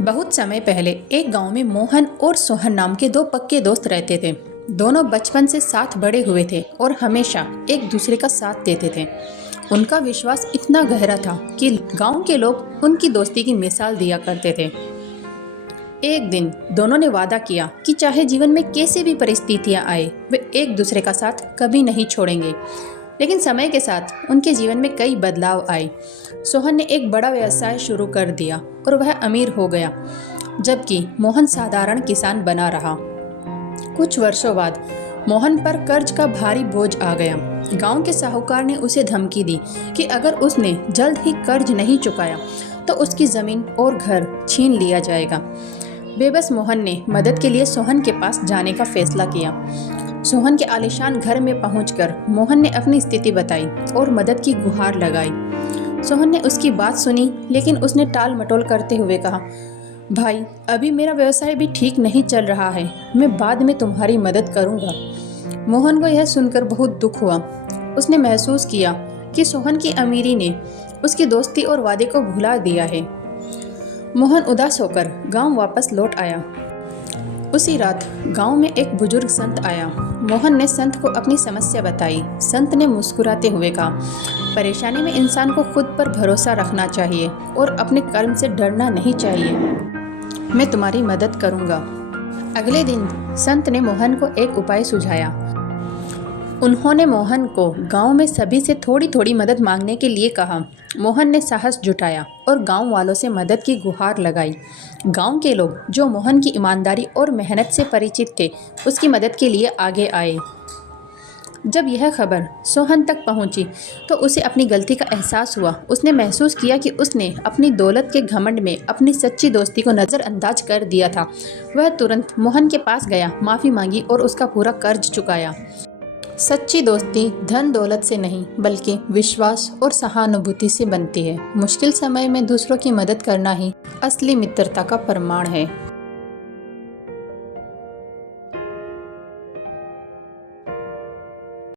बहुत समय पहले एक गांव में मोहन और सोहन नाम के दो पक्के दोस्त रहते थे। दोनों बचपन से साथ बड़े हुए थे और हमेशा एक दूसरे का साथ देते थे। उनका विश्वास इतना गहरा था कि गांव के लोग उनकी दोस्ती की मिसाल दिया करते थे। एक दिन दोनों ने वादा किया कि चाहे जीवन में कैसी भी परिस्थितियां आए, वे एक दूसरे का साथ कभी नहीं छोड़ेंगे। लेकिन समय के साथ उनके जीवन में कई बदलाव आए। सोहन ने एक बड़ा व्यवसाय शुरू कर दिया और वह अमीर हो गया, जबकि मोहन साधारण किसान बना रहा। कुछ वर्षों बाद मोहन पर कर्ज का भारी बोझ आ गया। गांव के साहूकार ने उसे धमकी दी कि अगर उसने जल्द ही कर्ज नहीं चुकाया तो उसकी जमीन और घर छीन लिया जाएगा। बेबस मोहन ने मदद के लिए सोहन के पास जाने का फैसला किया। सोहन के आलीशान घर में पहुंचकर मोहन ने अपनी स्थिति बताई और मदद की गुहार लगाई। सोहन ने उसकी बात सुनी, लेकिन उसने टाल मटोल करते हुए कहा, भाई, अभी मेरा व्यवसाय भी ठीक नहीं चल रहा है, मैं बाद में तुम्हारी मदद करूंगा। मोहन को यह सुनकर बहुत दुख हुआ। उसने महसूस किया कि सोहन की अमीरी ने उसकी दोस्ती और वादे को भुला दिया है। मोहन उदास होकर गांव वापस लौट आया। उसी रात गांव में एक बुजुर्ग संत आया। मोहन ने संत को अपनी समस्या बताई। संत ने मुस्कुराते हुए कहा, परेशानी में इंसान को खुद पर भरोसा रखना चाहिए और अपने कर्म से डरना नहीं चाहिए। मैं तुम्हारी मदद करूंगा। अगले दिन संत ने मोहन को एक उपाय सुझाया। उन्होंने मोहन को गांव में सभी से थोड़ी थोड़ी मदद मांगने के लिए कहा। मोहन ने साहस जुटाया और गांव वालों से मदद की गुहार लगाई। गांव के लोग, जो मोहन की ईमानदारी और मेहनत से परिचित थे, उसकी मदद के लिए आगे आए। जब यह खबर सोहन तक पहुंची तो उसे अपनी गलती का एहसास हुआ। उसने महसूस किया कि उसने अपनी दौलत के घमंड में अपनी सच्ची दोस्ती को नज़रअंदाज कर दिया था। वह तुरंत मोहन के पास गया, माफ़ी मांगी और उसका पूरा कर्ज चुकाया। सच्ची दोस्ती धन दौलत से नहीं, बल्कि विश्वास और सहानुभूति से बनती है। मुश्किल समय में दूसरों की मदद करना ही असली मित्रता का प्रमाण है।